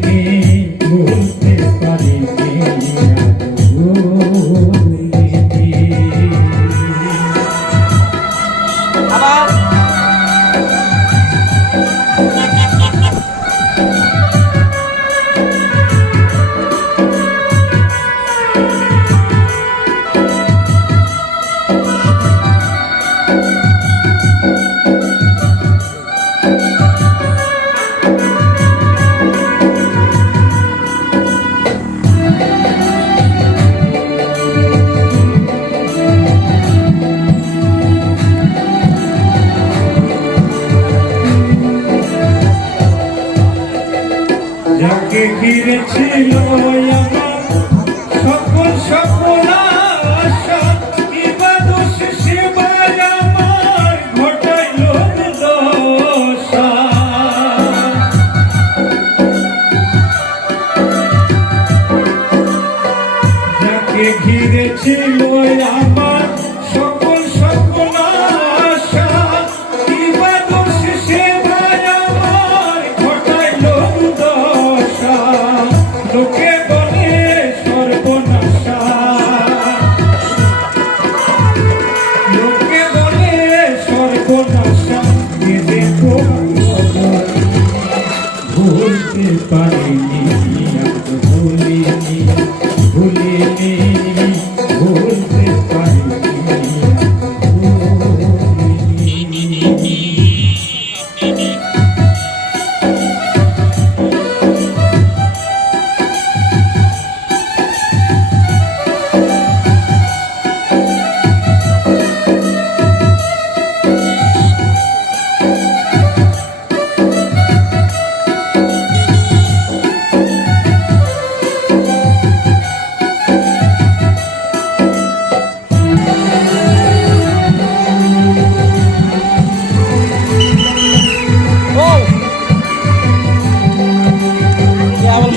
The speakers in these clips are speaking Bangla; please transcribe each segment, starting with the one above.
me যাকে ঘিরেছিল সকল সকল আশা কিবা সেবায় আমার ঘটাইল দশা যাকে ঘিরেছিল আমার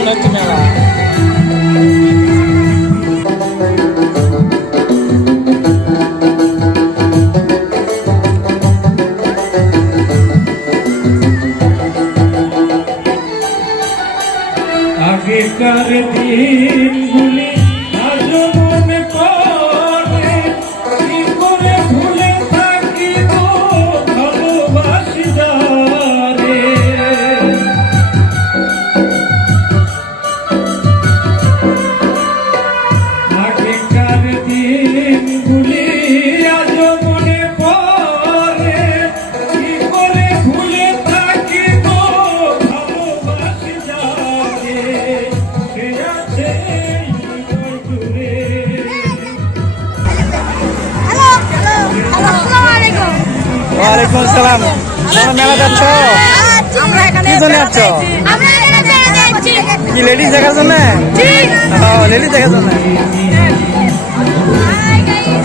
মনে হচ্ছে মেলা আগেকার দিনগুলি ওয়ালাইকুম আসসালাম। তোমরা মেলা যাচ্ছ? আমরা এখানে কি জন্য যাচ্ছ? আমরা এখানে বেড়াতে যাচ্ছি কি লেডিস দেখার জন্য? জি। লেডিস দেখার জন্য? Guys